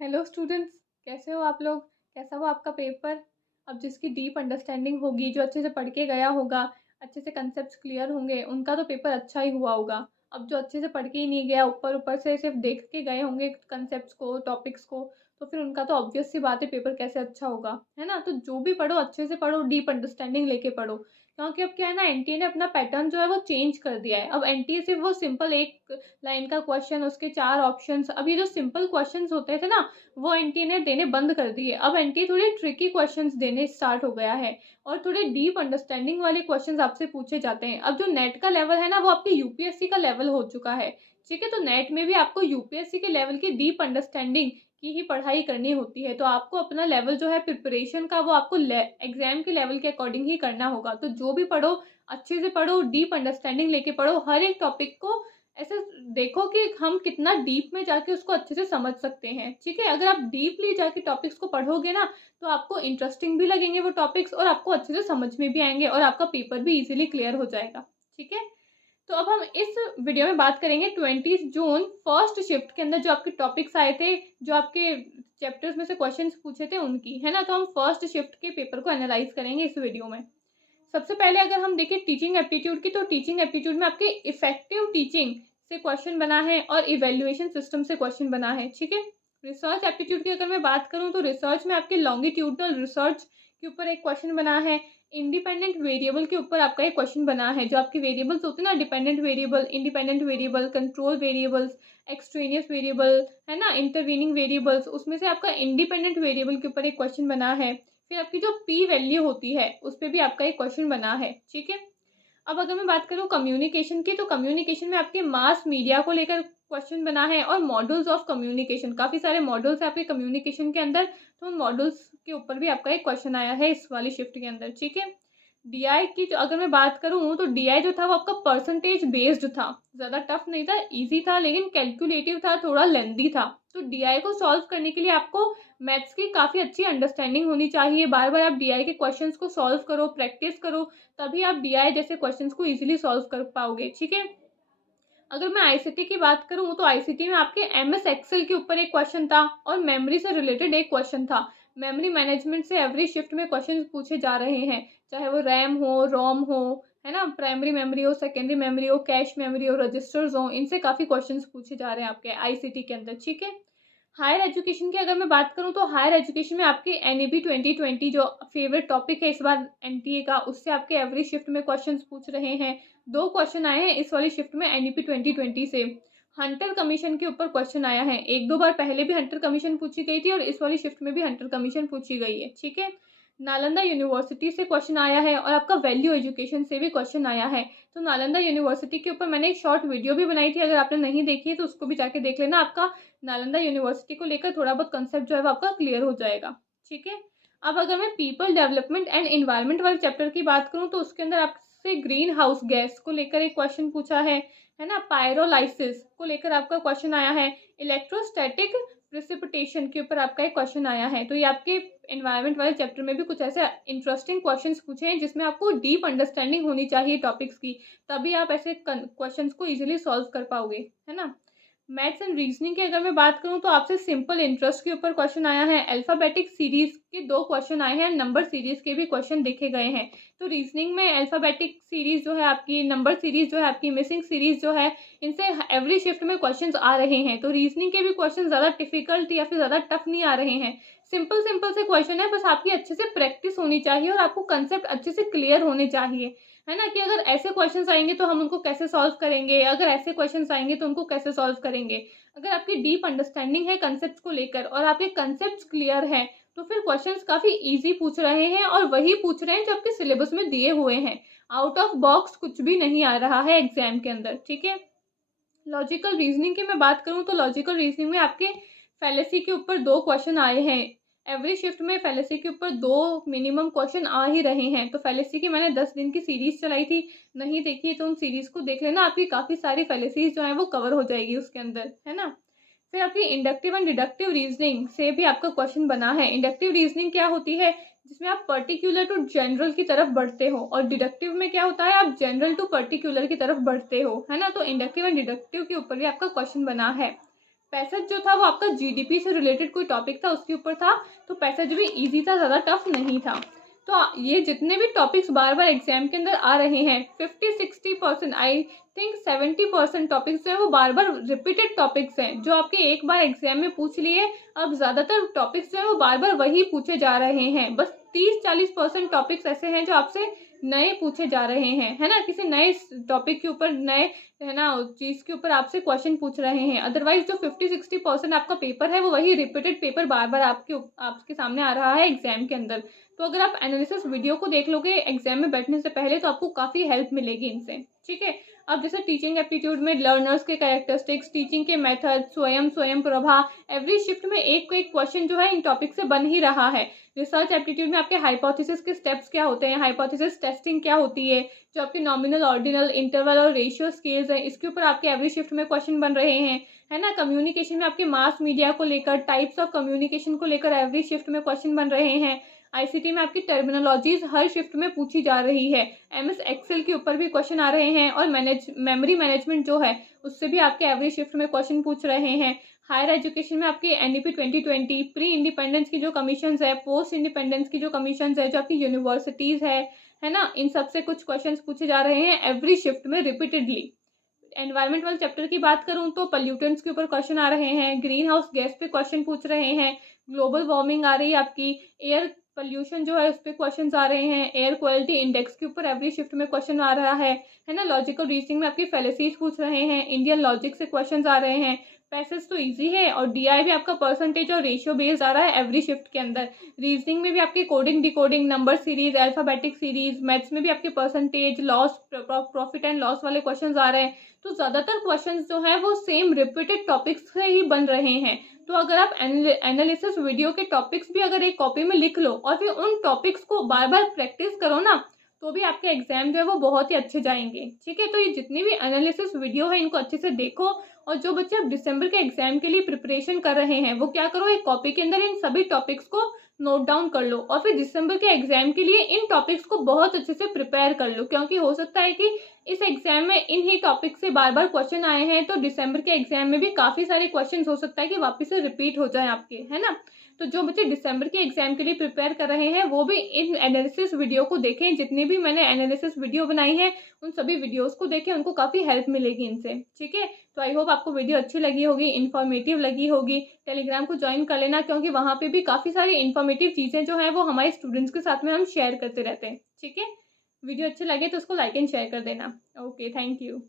Hello students, कैसे हो आप लोग। कैसा हुआ आपका पेपर। अब जिसकी डीप अंडरस्टैंडिंग होगी, जो अच्छे से पढ़ के गया होगा, अच्छे से कंसेप्ट्स क्लियर होंगे, उनका तो पेपर अच्छा ही हुआ होगा। अब जो अच्छे से पढ़ के ही नहीं गया, ऊपर ऊपर से सिर्फ देख के गए होंगे कंसेप्ट्स को, टॉपिक्स को, तो फिर उनका तो ऑब्वियस सी बात है, पेपर कैसे अच्छा होगा, है ना। तो जो भी पढ़ो अच्छे से पढ़ो, डीप अंडरस्टैंडिंग लेके पढ़ो। क्योंकि अब क्या है ना, एनटीए ने अपना पैटर्न जो है वो चेंज कर दिया है। अब एनटीए सिर्फ वो सिंपल एक लाइन का क्वेश्चन, उसके 4 ऑप्शंस, अब ये जो सिंपल क्वेश्चंस होते थे ना, वो एनटीए ने देने बंद कर दिए। अब एनटीए थोड़े ट्रिकी क्वेश्चंस देने स्टार्ट हो गया है और थोड़े डीप अंडरस्टैंडिंग वाले क्वेश्चंस आपसे पूछे जाते हैं। अब जो नेट का लेवल है ना, वो आपके यूपीएससी का लेवल हो चुका है। ठीक है, तो नेट में भी आपको यूपीएससी के लेवल की डीप अंडरस्टैंडिंग की ही पढ़ाई करनी होती है। तो आपको अपना लेवल जो है प्रिपरेशन का, वो आपको एग्जाम के लेवल के अकॉर्डिंग ही करना होगा। तो जो भी पढ़ो अच्छे से पढ़ो, डीप अंडरस्टैंडिंग लेके पढ़ो, हर एक टॉपिक को ऐसे देखो कि हम कितना डीप में जाके उसको अच्छे से समझ सकते हैं। ठीक है, अगर आप डीपली जाके टॉपिक्स को पढ़ोगे ना, तो आपको इंटरेस्टिंग भी लगेंगे वो टॉपिक्स, और आपको अच्छे से समझ में भी आएंगे, और आपका पेपर भी इजीली क्लियर हो जाएगा। ठीक है, तो अब हम इस वीडियो में बात करेंगे 20 जून फर्स्ट शिफ्ट के अंदर जो आपके टॉपिक्स आए थे, जो आपके चैप्टर्स में से क्वेश्चंस पूछे थे उनकी, है ना। तो हम फर्स्ट शिफ्ट के पेपर को एनालाइज करेंगे इस वीडियो में। सबसे पहले अगर हम देखें टीचिंग एप्टीट्यूड की, तो टीचिंग एप्टीट्यूड में आपके इफेक्टिव टीचिंग से क्वेश्चन बना है और इवेल्युएशन सिस्टम से क्वेश्चन बना है। ठीक है, रिसर्च एप्टीट्यूड की अगर मैं बात करूं, तो रिसर्च में आपके लॉन्गिट्यूडनल रिसर्च के ऊपर एक क्वेश्चन बना है। इंडिपेंडेंट वेरिएबल के ऊपर आपका एक क्वेश्चन बना है। जो आपके वेरिएबल्स होते हैं ना, dependent variable, independent variable, control variables, extraneous variable, है ना, इंटरवीनिंग वेरिएबल्स, उसमें से आपका इंडिपेंडेंट वेरिएबल के ऊपर एक क्वेश्चन बना है। फिर आपकी जो पी वैल्यू होती है, उस पर भी आपका एक क्वेश्चन बना है। ठीक है, अब अगर मैं बात करूं कम्युनिकेशन की, तो कम्युनिकेशन में आपके मास मीडिया को लेकर क्वेश्चन बना है, और मॉडल्स ऑफ कम्युनिकेशन, काफी सारे मॉडल्स है आपके कम्युनिकेशन के अंदर, तो उन मॉडल्स के ऊपर भी आपका एक क्वेश्चन आया है इस वाली शिफ्ट के अंदर। ठीक है, डीआई की जो अगर मैं बात करूं, तो डीआई जो था वो आपका परसेंटेज बेस्ड था, ज्यादा टफ नहीं था, इजी था, लेकिन कैलकुलेटिव था, थोड़ा लेंदी था। तो डीआई को सॉल्व करने के लिए आपको मैथ्स की काफी अच्छी अंडरस्टैंडिंग होनी चाहिए। बार बार आप डीआई के क्वेश्चंस को सॉल्व करो, प्रैक्टिस करो, तभी आप डीआई जैसे क्वेश्चंस को इजीली सॉल्व कर पाओगे। ठीक है, अगर मैं आईसीटी की बात करूं, तो आईसीटी में आपके एमएस एक्सेल के ऊपर एक क्वेश्चन था, और मेमोरी से रिलेटेड एक क्वेश्चन था। मेमोरी मैनेजमेंट से एवरी शिफ्ट में क्वेश्चन पूछे जा रहे हैं, चाहे वो रैम हो, रोम हो, है ना, प्राइमरी मेमोरी हो, सेकेंडरी मेमोरी हो, कैश मेमोरी हो, रजिस्टर्स हो, इनसे काफी क्वेश्चन पूछे जा रहे हैं आपके आईसीटी के अंदर। ठीक है, हायर एजुकेशन की अगर मैं बात करूं, तो हायर एजुकेशन में आपके एनईपी 2020 जो फेवरेट टॉपिक है इस बार एनटीए का, उससे आपके एवरी शिफ्ट में क्वेश्चंस पूछ रहे हैं। 2 क्वेश्चन आए हैं इस वाली शिफ्ट में एनईपी 2020 से। हंटर कमीशन के ऊपर क्वेश्चन आया है, 1-2 बार पहले भी हंटर कमीशन पूछी गई थी, और इस वाली शिफ्ट में भी हंटर कमीशन पूछी गई है। ठीक है, नालंदा यूनिवर्सिटी से क्वेश्चन आया है, और आपका वैल्यू एजुकेशन से भी क्वेश्चन आया है। तो नालंदा यूनिवर्सिटी के ऊपर मैंने एक शॉर्ट वीडियो भी बनाई थी, अगर आपने नहीं देखी है तो उसको भी जाके देख लेना। आपका नालंदा यूनिवर्सिटी को लेकर थोड़ा बहुत कंसेप्ट जो है वो आपका क्लियर हो जाएगा। ठीक है, अब अगर मैं पीपल डेवलपमेंट एंड एनवायरनमेंट वाले चैप्टर की बात करूं, तो उसके अंदर आपसे ग्रीन हाउस गैस को लेकर एक क्वेश्चन पूछा है ना, पायरोलाइसिस को लेकर आपका क्वेश्चन आया है। इलेक्ट्रोस्टैटिक प्रिसिपिटेशन के ऊपर आपका एक क्वेश्चन आया है। तो ये आपके एनवायरनमेंट वाले चैप्टर में भी कुछ ऐसे इंटरेस्टिंग क्वेश्चंस पूछे हैं, जिसमें आपको डीप अंडरस्टैंडिंग होनी चाहिए टॉपिक्स की, तभी आप ऐसे क्वेश्चंस को इजीली सॉल्व कर पाओगे, है ना। मैथ्स एंड रीजनिंग की अगर मैं बात करूं, तो आपसे सिंपल इंटरेस्ट के ऊपर क्वेश्चन आया है। अल्फाबेटिक सीरीज के 2 क्वेश्चन आए हैं, नंबर सीरीज के भी क्वेश्चन देखे गए हैं। तो रीजनिंग में अल्फाबेटिक सीरीज जो है आपकी, नंबर सीरीज जो है आपकी, मिसिंग सीरीज जो है, इनसे एवरी शिफ्ट में क्वेश्चंस आ रहे हैं। तो रीजनिंग के भी क्वेश्चन ज्यादा डिफिकल्ट या फिर ज्यादा टफ नहीं आ रहे हैं, सिंपल सिंपल से क्वेश्चन है, बस आपकी अच्छे से प्रैक्टिस होनी चाहिए, और आपको कंसेप्ट अच्छे से क्लियर होने चाहिए, है ना। कि अगर ऐसे क्वेश्चंस आएंगे तो हम उनको कैसे सॉल्व करेंगे, अगर ऐसे क्वेश्चंस आएंगे तो उनको कैसे सॉल्व करेंगे। अगर आपकी डीप अंडरस्टैंडिंग है कंसेप्ट को लेकर, और आपके कंसेप्ट क्लियर है, तो फिर क्वेश्चंस काफी इजी पूछ रहे हैं, और वही पूछ रहे हैं जो आपके सिलेबस में दिए हुए हैं। आउट ऑफ बॉक्स कुछ भी नहीं आ रहा है एग्जाम के अंदर। ठीक है, लॉजिकल रीजनिंग की मैं बात करूं, तो लॉजिकल रीजनिंग में आपके फैलेसी के ऊपर 2 क्वेश्चन आए हैं। एवरी शिफ्ट में फैलेसी के ऊपर 2 मिनिमम क्वेश्चन आ ही रहे हैं। तो फैलेसी की मैंने 10 दिन की सीरीज चलाई थी, नहीं देखी तो उन सीरीज को देख लेना, आपकी काफी सारी फैलेसीज जो है वो कवर हो जाएगी उसके अंदर, है ना। फिर आपकी इंडक्टिव एंड डिडक्टिव रीजनिंग से भी आपका क्वेश्चन बना है। इंडक्टिव रीजनिंग क्या होती है, जिसमें आप पर्टिकुलर टू जनरल की तरफ बढ़ते हो, और डिडक्टिव में क्या होता है, आप जनरल टू पर्टिकुलर की तरफ बढ़ते हो, है ना। तो इंडक्टिव एंड डिडक्टिव के ऊपर भी आपका क्वेश्चन बना है। पैसेज जो था वो आपका जीडीपी से रिलेटेड कोई टॉपिक था, उसके ऊपर था, तो पैसेज भी इजी था, ज़्यादा टफ नहीं था। तो ये जितने भी टॉपिक्स बार बार एग्जाम के अंदर आ रहे हैं 50-60%, आई थिंक 70% टॉपिक्स जो है वो बार बार रिपीटेड टॉपिक्स हैं, जो आपके एक बार एग्जाम में पूछ लिए। अब ज़्यादातर टॉपिक्स जो है वो बार बार वही पूछे जा रहे हैं। बस 30-40% टॉपिक्स ऐसे हैं जो आपसे नए पूछे जा रहे हैं, है ना, किसी नए टॉपिक के ऊपर, नए, है ना, चीज़ के ऊपर आपसे क्वेश्चन पूछ रहे हैं। अदरवाइज जो 50-60% आपका पेपर है वो वही रिपीटेड पेपर बार बार आपके सामने आ रहा है एग्जाम के अंदर। तो अगर आप एनालिसिस वीडियो को देख लोगे एग्जाम में बैठने से पहले तो आपको काफ़ी हेल्प मिलेगी इनसे, ठीक है। अब जैसे टीचिंग एप्टीट्यूड में लर्नर्स के कैरेक्टरिस्टिक्स, टीचिंग के मेथड, स्वयं प्रभा, एवरी शिफ्ट में एक क्वेश्चन जो है इन टॉपिक से बन ही रहा है। रिसर्च एप्टीट्यूड में आपके हाइपोथेसिस के स्टेप्स क्या होते हैं, हाइपोथेसिस टेस्टिंग क्या होती है, जो आपके नॉमिनल, ऑर्डिनल, इंटरवल और रेशियो स्केल्स हैं, इसके ऊपर आपके एवरी शिफ्ट में क्वेश्चन बन रहे हैं, है ना। कम्युनिकेशन में आपके मास मीडिया को लेकर, टाइप्स ऑफ कम्युनिकेशन को लेकर एवरी शिफ्ट में क्वेश्चन बन रहे हैं। आईसीटी में आपकी टर्मिनोलॉजीज हर शिफ्ट में पूछी जा रही है। एमएस एक्सेल के ऊपर भी क्वेश्चन आ रहे हैं, और मेमोरी मैनेजमेंट जो है उससे भी आपके एवरी शिफ्ट में क्वेश्चन पूछ रहे हैं। हायर एजुकेशन में आपकी एनईपी 2020, प्री इंडिपेंडेंस की जो कमीशंस है, पोस्ट इंडिपेंडेंस की जो कमीशंस है, जो आपकी यूनिवर्सिटीज़ है ना, इन सब से कुछ क्वेश्चंस पूछे जा रहे हैं एवरी शिफ्ट में रिपीटेडली। एनवायरमेंट वाले चैप्टर की बात करूं तो पॉल्यूटेंट्स के ऊपर क्वेश्चन आ रहे हैं, ग्रीन हाउस गैस पे क्वेश्चन पूछ रहे हैं, ग्लोबल वार्मिंग आ रही है आपकी, एयर पोल्यूशन जो है उस पर क्वेश्चन आ रहे हैं, एयर क्वालिटी इंडेक्स के ऊपर एवरी शिफ्ट में क्वेश्चन आ रहा है ना। लॉजिकल रीजनिंग में आपकी फेलिसीज पूछ रहे हैं, इंडियन लॉजिक से क्वेश्चन आ रहे हैं। पैसेज तो इजी है, और डीआई भी आपका परसेंटेज और रेशियो बेस्ड आ रहा है एवरी शिफ्ट के अंदर। रीजनिंग में भी आपकी coding, decoding, number series, alphabetic series, maths में भी आपके percentage, loss, profit and loss वाले क्वेश्चन आ रहे हैं। तो ज़्यादातर क्वेश्चंस जो है वो सेम रिपीटेड टॉपिक्स से ही बन रहे हैं। तो अगर आप एनालिसिस वीडियो के टॉपिक्स भी अगर एक कॉपी में लिख लो और फिर उन टॉपिक्स को बार बार प्रैक्टिस करो ना, तो भी आपके एग्जाम जो है वो बहुत ही अच्छे जाएंगे, ठीक है। तो ये जितनी भी एनालिसिस वीडियो है इनको अच्छे से देखो, और जो बच्चे अब दिसंबर के एग्जाम के लिए प्रिपरेशन कर रहे हैं वो क्या करो, एक कॉपी के अंदर इन सभी टॉपिक्स को नोट डाउन कर लो, और फिर दिसंबर के एग्जाम के लिए इन टॉपिक्स को बहुत अच्छे से प्रिपेयर कर लो, क्योंकि हो सकता है कि इस एग्जाम में इन ही टॉपिक से बार बार क्वेश्चन आए हैं, तो दिसंबर के एग्जाम में भी काफ़ी सारे क्वेश्चन हो सकता है कि वापस से रिपीट हो जाए आपके, है ना। तो जो बच्चे दिसंबर के एग्जाम के लिए प्रिपेयर कर रहे हैं वो भी इन एनालिसिस वीडियो को देखें, जितनी भी मैंने एनालिसिस वीडियो बनाई है उन सभी वीडियोस को देखें, उनको काफ़ी हेल्प मिलेगी इनसे, ठीक है। तो आई होप आपको वीडियो अच्छी लगी होगी, इन्फॉर्मेटिव लगी होगी। टेलीग्राम को ज्वाइन कर लेना, क्योंकि वहाँ पे भी काफ़ी सारी इन्फॉर्मेटिव चीज़ें जो हैं वो हमारे स्टूडेंट्स के साथ में हम शेयर करते रहते हैं, ठीक है। वीडियो अच्छे लगे तो उसको लाइक एंड शेयर कर देना। Okay, thank you.